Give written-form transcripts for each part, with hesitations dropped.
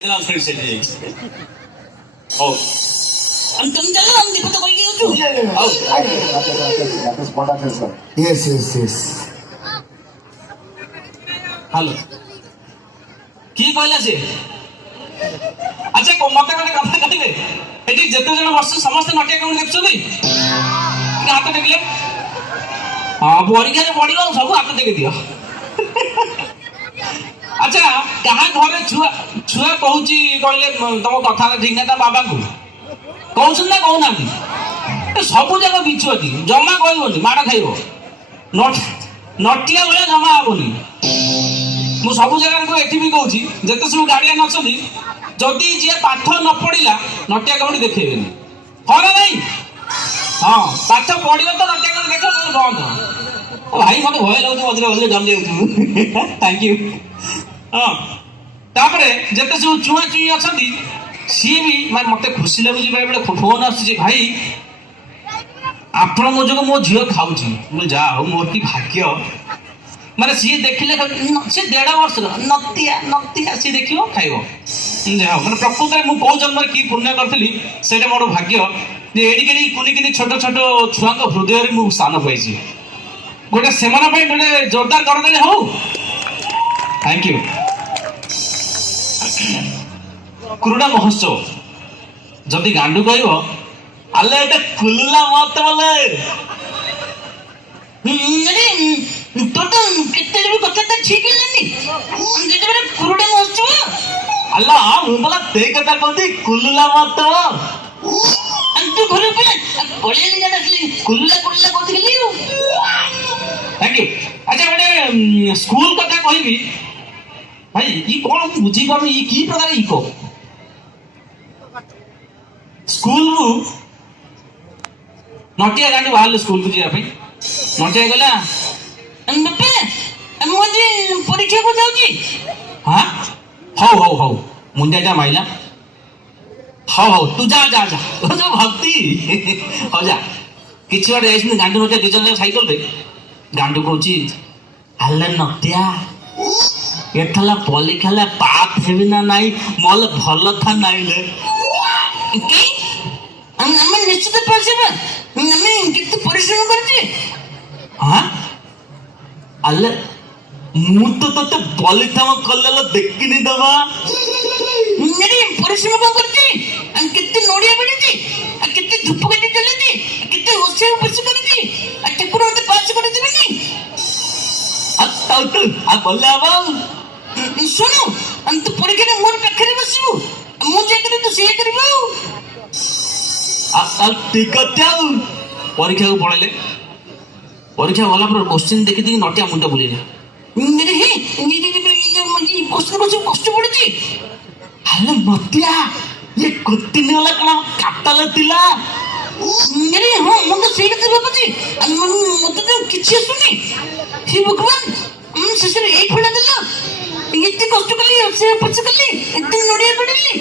Friend से ओ हम तुम चलो हम देखो तो कोई Yes, yes, yes. हेलो की कहला से अच्छा को मते गोटे कथा कहले एठी जते जण वर्ष समस्त नटिया कौन देखछोनी कि हाथ टेकले हां परीक्षा रे पड़िलो सब हाथ टेक दियो अच्छा कहा घरे छुआ छुआ कहूची कहले तुम कथा ठीक ना बाबा को कहउछ ना कहू ना सब जगह बिचुअती जमा कहबोनी माड़ खाइबो नटिया बेले जमा हबोनी मु सब जगह को एठी भी कहूची जते सब गार्डियन अछनी जदी जे पाठ न पढिला नटिया कौन देखेबेनी हो ना नहीं हां पाठ पढिबो तो नटिया कौन देखो बंद भाई मते भय लागु मझरे मझरे डर जाउछु थैंक यू हाँ तापरे जते सब चुआ चुई अछंती सी भी माने मते खुशी लागुची बेले बेले फोन आसी भाई आपण मो जगह मो झियो खाउची मु जा हो मोर की भाग्य माने सी देखिले से 1.5 वर्ष नतिया नतिया सी देखियो खाइबो जा माने प्रकृत रे मु को जन्म की पुण्य करथली सेटा मोर भाग्य जे एडी केडी कुनी किनी छोट छोट छुआ को हृदय रे मु स्थान पाइची गोटे सेमना पे गोटे जोरदार कर देले हो थैंक यू क्रीड़ा महोत्सव जदि गांडू कहब आले एटा कुलला मत बोले अरे तो कितने भी कथा तो ठीक है नहीं जेते बरे क्रीड़ा महोत्सव अल्लाह मु बोला ते कथा कहती कुलला मत अंतु घरे पे कोले ले जाना कुल्ला कुल्ला कहती लियो थैंक यू अच्छा गोटे स्कूल कथा कहबी भाई ई कोन बुझी पारु ई की प्रकार ई को स्कूल रु नटिया गांडी बाहर स्कूल को जिया भाई नटिया गला बापे मोदी परीक्षा को जाउची हां हो मुंडा जा माइला हो तू जा जा जा जो भक्ति हो जा किछि बार जाइस गांडू नटिया दुजन साइकिल रे गांडू कहूची आले नटिया एथला पली खेला पाप हेबी ना नाई मोल भल था नाइले की हम निश्चित परसेबा हम कितने परिश्रम करछी हां आले मु तो तते पली थाम कल्ला देखिनी दबा मेरी परिश्रम को करछी हम कितने नोडिया पड़ीची कितने धूप कटी चलेची कितने होसे उपस करछी ठाकुर मते पास कर देबेनी आ बोले बाबू सुनो हम तो परीक्षा मोर पाखरे बसिबो मु जे करे तो से करबो आ ठीक है परीक्षा को पढ़ले परीक्षा वाला पर क्वेश्चन देखि देखि नटिया मुंडा बुलेला मेरे हे ये क्वेश्चन को सब कष्ट पड़ची हले नटिया ये कुत्तीने वाला कना काटला तिला मेरे हां मते से करते बाबूजी मते तो किछि सुनी हे भगवान हम ससुर एक फड़ा देला इतने कष्ट कली से पछ कली इतने नोडिया पड़ली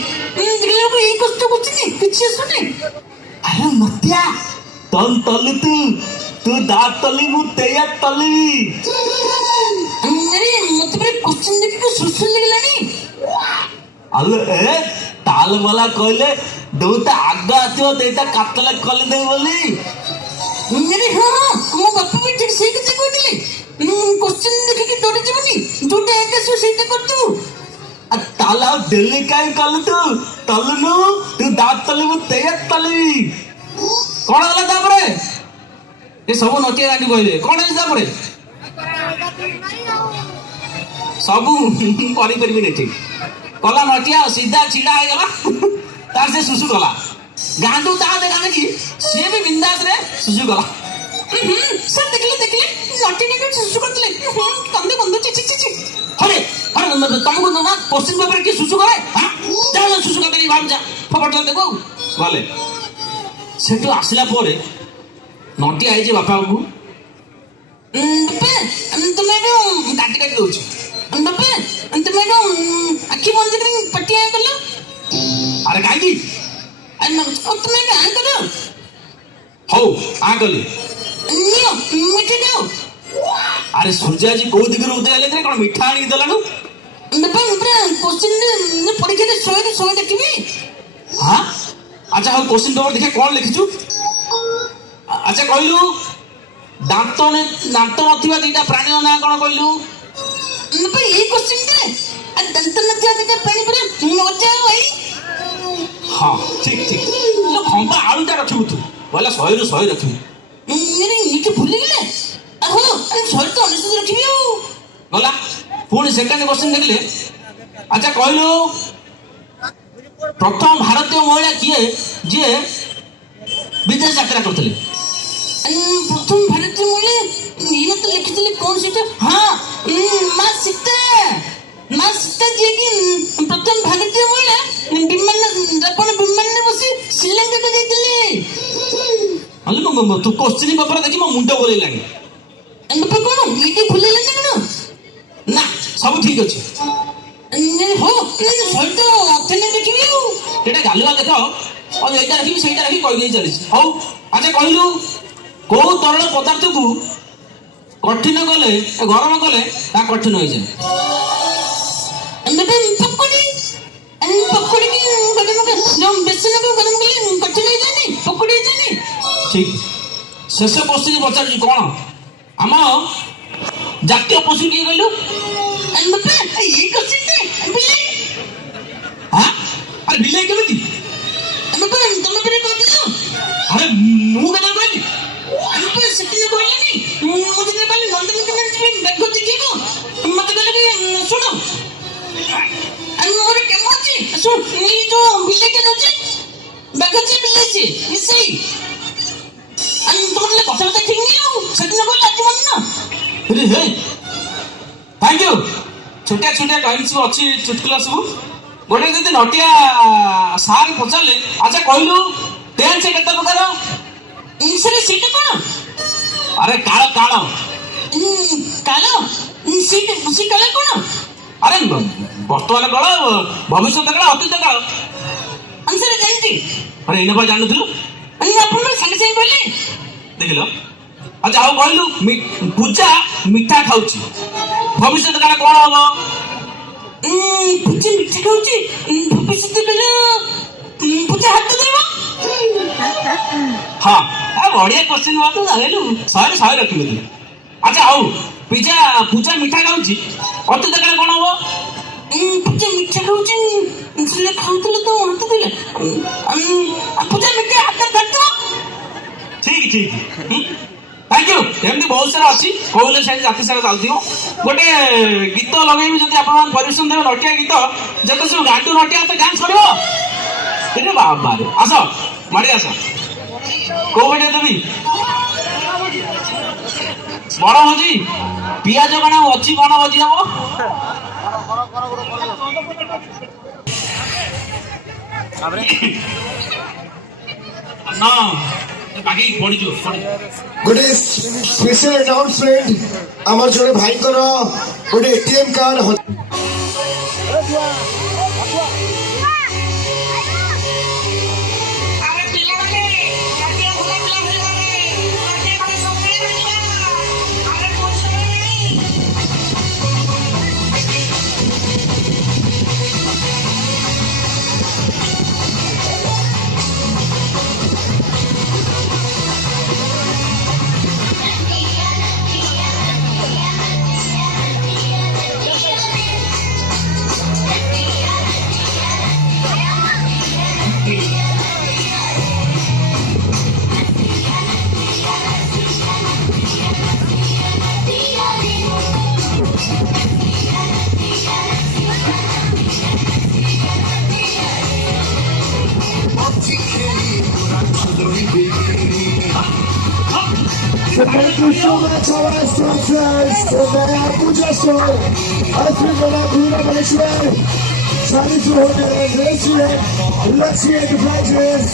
दिलो को एक कष्ट कुछनी किछि सुनी अरे नटिया तन तली तू दात तली मु तेया तली मेरे मते क्वेश्चन देख के सुसुल लगलानी अले ए ताल मला कहले दोता आग आछो देता काटला कल दे बोली मेरे हां मो बाप भी ठीक से किछि कहली क्वेश्चन देख के डर जीवनी जोटा एक से सेटा कर तू आ ताला दिल्ली काई कल तलनु तू दात तली मु तेया तली कोन होला तापरे ए सब नटिया गांडी कहले कोन होला तापरे सब करी परबे ने ठीक कला नटिया सीधा छिड़ा हो गला तार से सुसु गला गांडू ता देखा देखी से भी बिंदास रे सुसु गला सर देखले नटी ने सुसु करतले कंदे कंदे ची ची ची अरे तुमको ना क्वेश्चन पेपर की सुसु करे हां जा सुसु करतली भाग जा फपटला देखो बोले सेटू आसला परे नटिया आइ जे बापा को तुम काटी काटी दौच तुम आखि बंद कर पट्टी आए कल अरे काई तुम आए कल हो आ गली नियो मिठे दो अरे सूर्य जी को दिगरो उदय आले कोन मिठा आनी दलानु क्वेश्चन परीक्षा ଶହେ ଦେଖିବି। हाँ अच्छा हाँ क्वेश्चन पेपर देखिए कौन लिखिଛୁ अच्छा कहलु दांत नथिबा दीटा प्राणी ना कौन कहलु ये क्वेश्चन टे दंत नथिया दीटा प्राणी पर मजा भाई। हाँ ठीक ठीक तो खंबा आलूटा रखिबु तू बोला 100 रु 100 रखिबु मेरे नीचे भूल गए आहो अरे 100 तो 19 रखिबी हो गला पुणी सेकंड क्वेश्चन देखले अच्छा कहलु प्रथम भारतीय महिला किए जे विदेश यात्रा करते प्रथम भारतीय महिला ये तो लिखिले कौन सीटा हाँ माँ सीता जी की प्रथम भारतीय महिला विमान जापान विमान में बसी श्रीलंका को जाइले। तू क्वेश्चन पेपर देखि मो मुंड बोले लागे कौन ये भूले ना ना सब ठीक अछि हो सही तो अथने देखिबी हो केटा गालुआ देख और एटा रखी सेटा रखी कहि देई चलिस हौ अच्छा कहलु को तरल पदार्थ को कठिन गले गरम गले ता कठिन होई जाय मैडम पकोड़ी की गरम के जो बेसन को गरम के कठिन होई जानी पकोड़ी जानी ठीक शेष क्वेश्चन पचार कोन हम जातीय पशु की कहलु ये क्वेश्चन दे बिल्ली हाँ अरे बिल्ली केमिति तुम पर कह दियो अरे मु कदा कहली पर सिटी कहले नहीं मुझे ने कहले नंदन के में बैठो दिखेगो मत कहले कि सुनो मोर केमो छी सुन ये जो बिल्ली के दोचे बैठो छी बिल्ली छी इसे तुमने कथा बता ठीक नहीं हो सिटी ने कहले आज मन ना अरे हे थैंक यू छोटिया छोटिया कहीं सब अच्छी चुटकुला सब गोटे जब नटिया सार पचारे अच्छा कहलु टेन से केते प्रकार इंसरे सीट कौन अरे काल काल कालो सीट उसी काले कौन अरे वर्तमान काल भविष्य काल अतीत काल आंसर जानती अरे इन पर जान दिलु अरे अपन संग संग बोले देखिलो अच्छा आओ कहलु पूजा मिठा खाउची भविष्य काल कोन होबो पूजा मिठा खाउची भविष्य काल पूजा हाथ देबो हाँ बढ़िया क्वेश्चन बात जानिलु 100 रखिबे तू अच्छा आओ पूजा मिठा खाउची अतीत काल कोन होबो पूजा मिठा खाउची इसलिए खाउतले तो हाथ देले पूजा मिठा हाथ धरतो ठीक ठीक थैंक यू एमती बहुत सारा अच्छी कहले से जाति सारा चलती गोटे गीत लगे जब आप परिवेशन देवे नटिया गीत जब सब गांडू नटिया तो डांस कर बाबा आस माड़ी आस कौ बजे देवी बड़ भोजी पियाज कण अच्छी कण भोजी हम ना गोटे स्पेशल अनाउंसमेंट आमर जड़े भाई गोटे ATM card Thank you so much, our sponsors. Let's hear the prizes.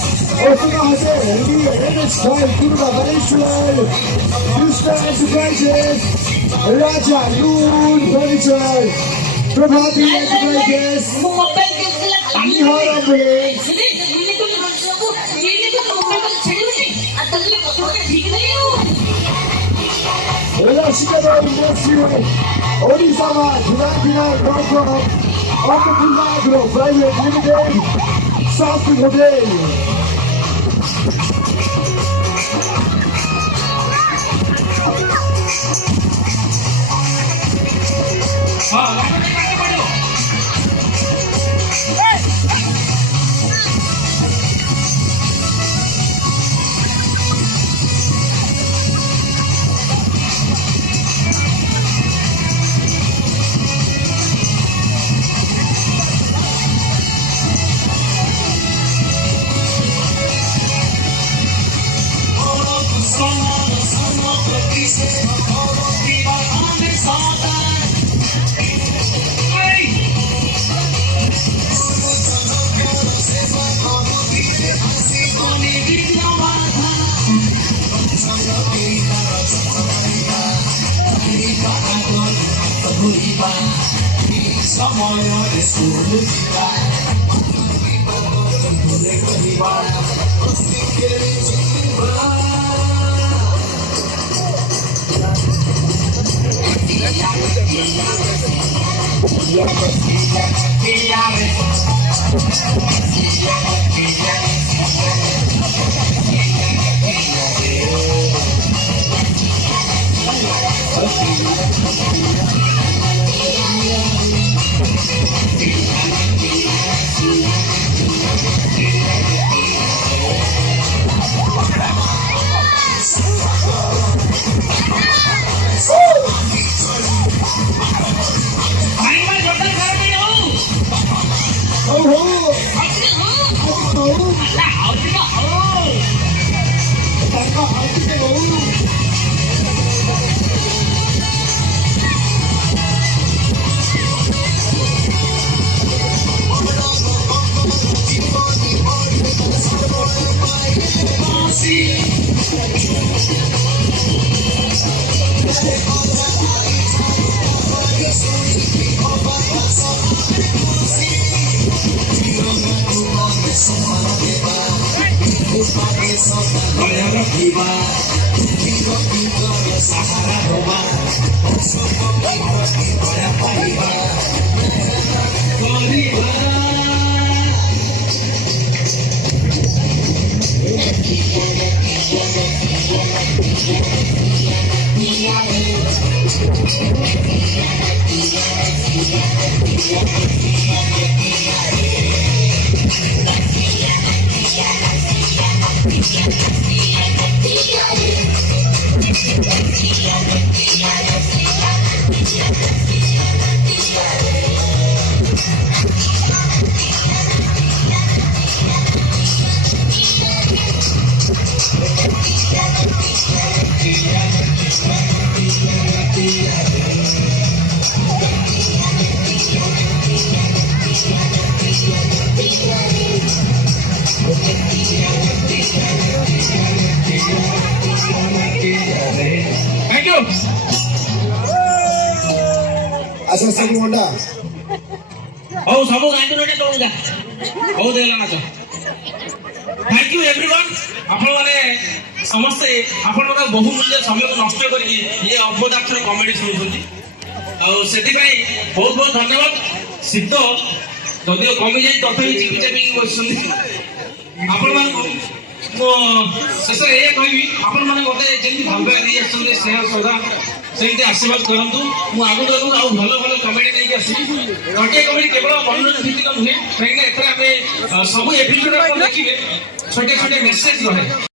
Raja Noon Furniture. Prabhati Enterprises. Odisha, Milagro Private Limited, South Hotel. Thank you. ଆଚ୍ଛା ସବୁ ଅଣ୍ଡା ହଉ ସବୁ ଗାଇନ୍ତୁ ନା ତଳୁ ଯା ହଉ ଦେଲା ନାଚ ଥ୍ୟାଙ୍କ ୟୁ ଏଭ୍ରିୱାନ୍ ଆପଣମାନେ ସମସ୍ତେ ଆପଣଙ୍କର ବହୁମୂଲ୍ୟ ସମୟକୁ ନଷ୍ଟ କରିକି ଇଏ ଅବଦାର୍ଥର କମେଡି ଶୁଣୁଛନ୍ତି ଆଉ ସେଥିପାଇଁ ବହୁତ ବହୁତ ଧନ୍ୟବାଦ ଶୀତ ଯଦିଓ କମିଯାଇ ତଥାପି ଚିପି ଚାପିକି ବସିଛନ୍ତି ଆପଣମାନଙ୍କୁ ମୁଁ ଶେଷରେ ଏଇଆ କହିବି ଆପଣମାନେ ମୋତେ ଯେମିତି ଭଲ ପାଇ ଦେଇ ଆସିଛନ୍ତି ସ୍ନେହ ଶ୍ରଦ୍ଧା ସେମିତି ଆଶୀର୍ବାଦ କରନ୍ତୁ ମୁଁ ଆଗକୁ ଆଉ ଭଲ ଭଲ କମେଡି ନେଇକି ଆସିବି ଗୋଟିଏ କମେଡି କେବଳ ମନୋରଞ୍ଜନ ଭିତ୍ତିକ ନୁହେଁ କାହିଁକିନା ଏଥିରେ ଆମେ ସବୁ ଏପିସୋଡ୍ ଆପଣ ଦେଖିବେ ଛୋଟିଆ ଛୋଟିଆ ମେସେଜ ରହେ